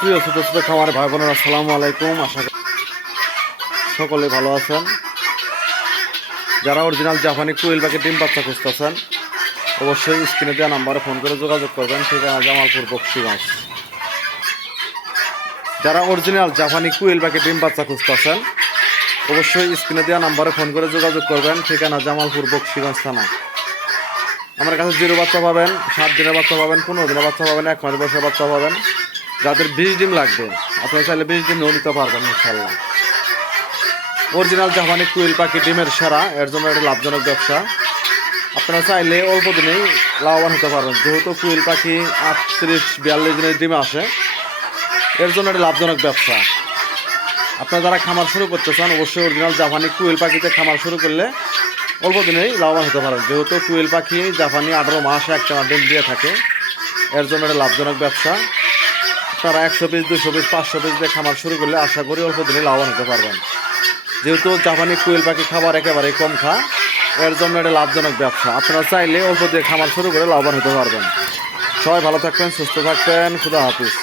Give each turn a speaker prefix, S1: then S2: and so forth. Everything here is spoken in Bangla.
S1: প্রিয় ছোট ছোট খামারে ভাই বোনেরা আসসালামু আলাইকুম। আশা করি সকলে ভালো আছেন। যারা অরিজিনাল জাপানি কুইল পাখি ডিম বাচ্চা খুঁজতেছেন, অবশ্যই স্ক্রিনে দেওয়া নাম্বারে ফোন করে যোগাযোগ করবেন। ঠিকানা জামালপুর, বক্সিগঞ্জ। যারা অরিজিনাল জাপানি কুইল পাখি ডিম বাচ্চা খুঁজতেছেন, অবশ্যই স্ক্রিনে দেওয়া নাম্বারে ফোন করে যোগাযোগ করবেন। ঠিকানা জামালপুর, বক্সিগঞ্জ থানা। আমার কাছে জিরো বাচ্চা পাবেন, সাত দিনের বাচ্চা পাবেন, পনেরো দিনের বাচ্চা পাবেন, এক মাস বয়সের বাচ্চা পাবেন। যাদের বিশ ডিম লাগবে, আপনারা চাইলে বিশ ডিম নিতে পারবেন ইনশাল্লাহ অরিজিনাল জাপানি কুইল পাখি ডিমের সেরা, এর জন্য এটা লাভজনক ব্যবসা। আপনারা চাইলে অল্প দিনেই লাভবান হতে পারবেন। যেহেতু কুইল পাখি আটত্রিশ, বিয়াল্লিশ দিনের ডিম আসে, এর জন্য এটা লাভজনক ব্যবসা। আপনারা যারা খামার শুরু করতে চান, অবশ্যই অরিজিনাল জাপানি কুইল পাখিতে খামার শুরু করলে অল্প দিনেই লাভবান হতে পারেন। যেহেতু কুইল পাখি জাপানি আঠারো মাস একটা ডিম দিয়ে থাকে, এর জন্য এটা লাভজনক ব্যবসা। তারা একশো পিস দুশো পিস পাঁচশো পিস দিয়ে খামার শুরু করলে আশা করি অল্প দিনে লাভবান হতে পারবেন। যেহেতু জাপানি কুইল পাখি খাবার একেবারে কম খা, এর জন্য এটা লাভজনক ব্যবসা। আপনারা চাইলে অল্প দিয়ে খামার শুরু করে লাভবান হতে পারবেন। সবাই ভালো থাকবেন, সুস্থ থাকবেন, খুদা হাফিজ।